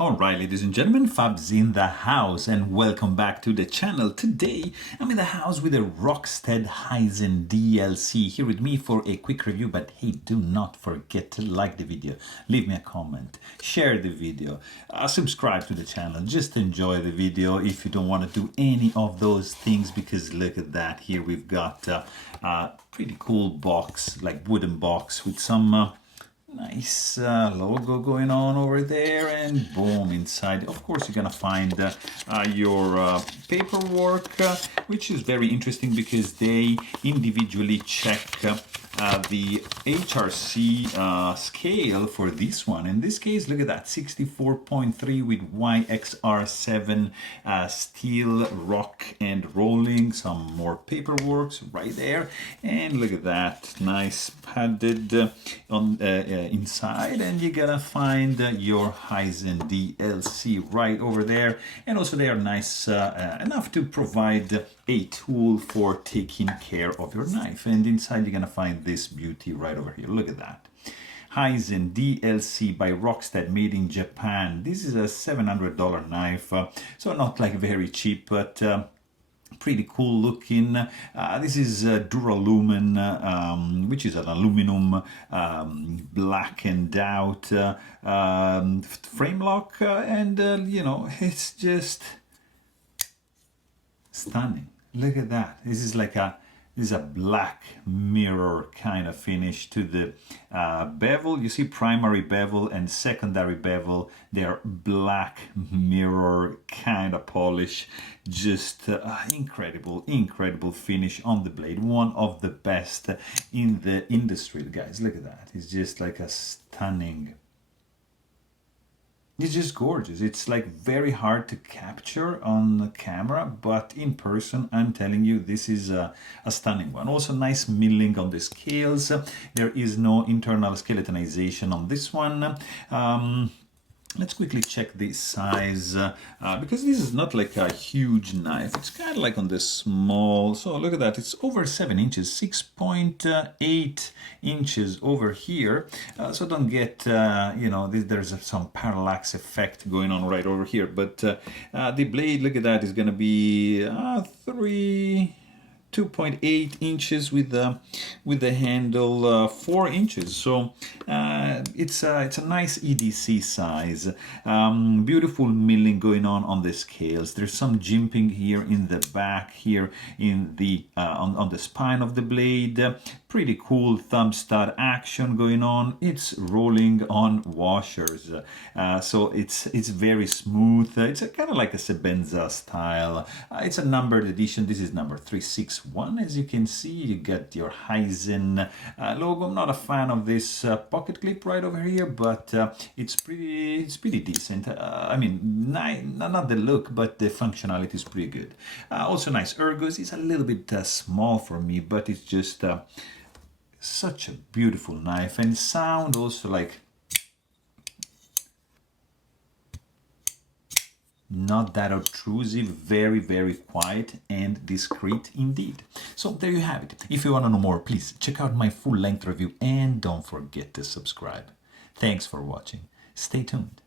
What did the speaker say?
Alright, ladies and gentlemen, Fab's in the house and welcome back to the channel. Today I'm in the house with a Rockstead Hizen DLC here with me for a quick review, but hey, do not forget to like the video, leave me a comment, share the video, subscribe to the channel, just enjoy the video if you don't want to do any of those things, because look at that, here we've got a pretty cool box, like wooden box with some nice logo going on over there, and boom, inside of course you're gonna find your paperwork, which is very interesting because they individually check the HRC scale for this one. In this case, look at that, 64.3 with YXR7 steel, rock and rolling, some more paperwork right there, and look at that, nice padded on inside, and you're gonna find your Hizen DLC right over there, and also they are nice enough to provide a tool for taking care of your knife. And inside you're gonna find this beauty right over here. Look at that, Hizen DLC by Rockstead, made in Japan. This is a $700 knife, so not like very cheap, but pretty cool looking. This is Duralumin, which is an aluminum blackened out frame lock, and you know, it's just stunning. Look at that. This is like this is a black mirror kind of finish to the bevel. You see primary bevel and secondary bevel, they're black mirror kind of polish. Just incredible finish on the blade. One of the best in the industry, guys. Look at that. It's just like a stunning, it's just gorgeous. It's like very hard to capture on the camera, but in person, I'm telling you, this is a stunning one. Also nice milling on the scales. There is no internal skeletonization on this one. Let's quickly check the size, because this is not like a huge knife. It's kind of like on the small. So look at that. It's over 7 inches, 6.8 inches over here. So don't get, you know, there's some parallax effect going on right over here. But the blade, look at that, is going to be 2.8 inches with the handle, 4 inches. So it's a nice EDC size. Beautiful milling going on the scales. There's some jimping here in the back, here in the on the spine of the blade. Pretty cool thumb stud action going on. It's rolling on washers, so it's very smooth. It's kind of like a Sebenza style. It's a numbered edition. This is number 361. As you can see, you get your Hizen logo. I'm not a fan of this pocket clip right over here, but it's pretty decent. I mean, not the look, but the functionality is pretty good. Also nice ergos. It's a little bit small for me, but it's just such a beautiful knife, and sound also like not that obtrusive, very quiet and discreet indeed. So there you have it. If you want to know more, please check out my full-length review, and don't forget to subscribe. Thanks for watching. Stay tuned.